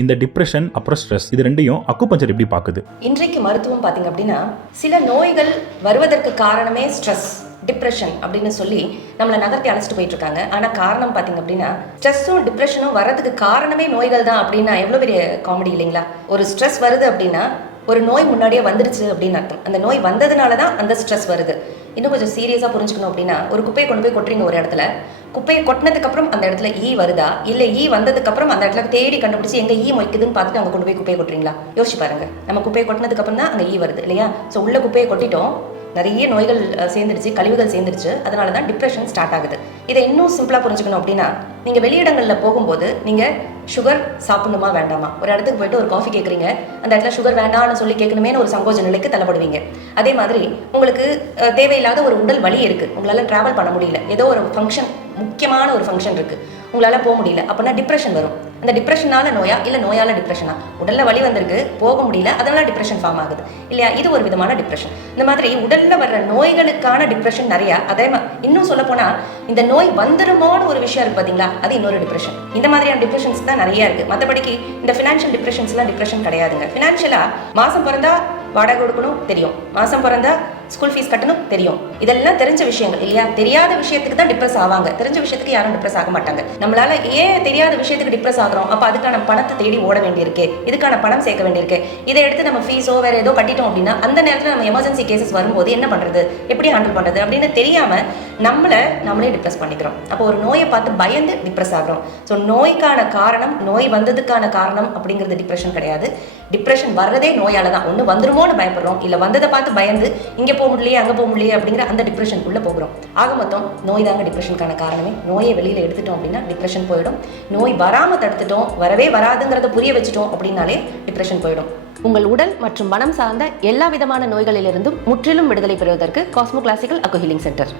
இந்த டிப்ரெஷன் அப்புறம் ஸ்ட்ரெஸ் இது ரெண்டையும் அக்குபஞ்சர் எப்படி பார்க்குது? இன்றைக்கு மருத்துவம் பார்த்தீங்க அப்படின்னா சில நோய்கள் வருவதற்கு காரணமே ஸ்ட்ரெஸ், டிப்ரெஷன் அப்படின்னு சொல்லி நம்மளை நகர்த்தி அழைச்சிட்டு போயிட்டு இருக்காங்க. ஆனால் காரணம் பார்த்தீங்க அப்படின்னா ஸ்ட்ரெஸ்ஸும் டிப்ரெஷனும் வரதுக்கு காரணமே நோய்கள் தான் அப்படின்னா எவ்வளோ பெரிய காமெடி இல்லைங்களா? ஒரு ஸ்ட்ரெஸ் வருது அப்படின்னா ஒரு நோய் முன்னாடியே வந்துருச்சு அப்படின்னு அர்த்தம். அந்த நோய் வந்ததுனால தான் அந்த ஸ்ட்ரெஸ் வருது. இன்னும் கொஞ்சம் சீரியஸாக புரிஞ்சுக்கணும் அப்படின்னா ஒரு குப்பையை கொண்டு போய் கொட்டுறீங்க ஒரு இடத்துல, குப்பையை கொட்டினதுக்கப்புறம் அந்த இடத்துல ஈ வருதா, இல்லை ஈ வந்ததுக்கப்புறம் அந்த இடத்துல தேடி கண்டுபிடிச்சி எங்கே ஈ மொய்க்குதுன்னு பார்த்துட்டு அங்கே கொண்டு போய் குப்பையை கொட்டுறீங்களா? யோசிச்சு பாருங்க. நம்ம குப்பையை கொட்டினதுக்கப்புறம் தான் அங்கே ஈ வருது இல்லையா? ஸோ உள்ள குப்பையை கொட்டிட்டோம், நிறைய நோய்கள் சேர்ந்துருச்சு, கழிவுகள் சேர்ந்துருச்சு, அதனால தான் டிப்ரெஷன் ஸ்டார்ட் ஆகுது. இதை இன்னும் சிம்பிளாக புரிஞ்சுக்கணும் அப்படின்னா நீங்கள் வெளியிடங்களில் போகும்போது நீங்கள் சுகர் சாப்பிடணுமா வேண்டாமா, ஒரு இடத்துக்கு போயிட்டு ஒரு காஃபி கேட்குறீங்க, அந்த இடத்துல சுகர் வேண்டாம்னு சொல்லி கேட்கணுமேனு ஒரு சங்கோஜ நிலைக்கு தள்ளப்படுவீங்க. அதே மாதிரி உங்களுக்கு தேவையில்லாத ஒரு உடல் வலி இருக்குது, உங்களால் ட்ராவல் பண்ண முடியல, ஏதோ ஒரு ஃபங்க்ஷன், முக்கியமான ஒரு ஃபங்க்ஷன் இருக்குது, உங்களால் போக முடியல, அப்படின்னா டிப்ரெஷன் வரும். அந்த டிப்ரெஷனால நோயா இல்லை நோயால டிப்ரெஷனா? உடல்ல வலி வந்திருக்கு, போக முடியல, அதனால டிப்ரெஷன் ஃபார்ம் ஆகுது இல்லையா? இது ஒரு விதமான டிப்ரெஷன். இந்த மாதிரி உடல்ல வர்ற நோய்களுக்கான டிப்ரெஷன் நிறைய. அதே இன்னும் சொல்ல போனா இந்த நோய் வந்துருமோன்னு ஒரு விஷயம் இருக்கு பாத்தீங்களா, அது இன்னொரு டிப்ரெஷன். இந்த மாதிரியான டிப்ரெஷன்ஸ் தான் நிறைய இருக்கு. மற்றபடிக்கு இந்த ஃபினான்ஷியல் டிப்ரெஷன்ஸ்லாம் டிப்ரெஷன் கிடையாதுங்க. ஃபினான்ஷியலா மாசம் பிறந்தா வாடகை கொடுக்கணும் தெரியும், மாசம் பிறந்தா ஸ்கூல் ஃபீஸ் கட்டணும் தெரியும், இதெல்லாம் தெரிஞ்ச விஷயங்கள் இல்லையா? தெரியாத விஷயத்துக்கு தான் டிப்ரெஸ் ஆவாங்க, தெரிஞ்ச விஷயத்துக்கு யாரும் டிப்ரெஸ் ஆக மாட்டாங்க. நம்மளால ஏன் தெரியாத விஷயத்துக்கு டிப்ரெஸ் ஆகிறோம்? அப்போ அதுக்கான பணத்தை தேடி ஓட வேண்டியிருக்கு, இதுக்கான பணம் சேர்க்க வேண்டியிருக்கு. இதை எடுத்து நம்ம ஃபீஸோ வேற ஏதோ கட்டிட்டோம் அப்படின்னா அந்த நேரத்தில் நம்ம எமர்ஜென்சி கேசஸ் வரும்போது என்ன பண்றது, எப்படி ஹேண்டில் பண்றது அப்படின்னு தெரியாம நம்மளே டிப்ரெஸ் பண்ணிக்கிறோம். அப்போ ஒரு நோயை பார்த்து பயந்து டிப்ரெஸ் ஆகிறோம். ஸோ நோய்க்கான காரணம், நோய் வந்ததுக்கான காரணம் அப்படிங்கிறது டிப்ரெஷன் கிடையாது. டிப்ரெஷன் வர்றதே நோயால தான். ஒன்று வந்துருமோன்னு பயப்படுறோம், இல்லை வந்ததை பார்த்து பயந்து இங்கே போக முடியலையே அங்கே போக முடியலையே அப்படிங்கிற அந்த டிப்ரெஷனுக்குள்ளே போகிறோம். ஆக மொத்தம் நோய் தாங்க டிப்ரெஷனுக்கான காரணமே. நோயை வெளியில் எடுத்துட்டோம் அப்படின்னா டிப்ரெஷன் போயிடும். நோய் வராமல் தடுத்துட்டோம், வரவே வராதுங்கிறத புரிய வச்சுட்டோம் அப்படின்னாலே டிப்ரெஷன் போயிடும். உங்கள் உடல் மற்றும் மனம் சார்ந்த எல்லா விதமான நோய்களிலிருந்தும் முற்றிலும் விடுதலை பெறுவதற்கு காஸ்மோ கிளாசிக்கல் அக்கு ஹீலிங் சென்டர்.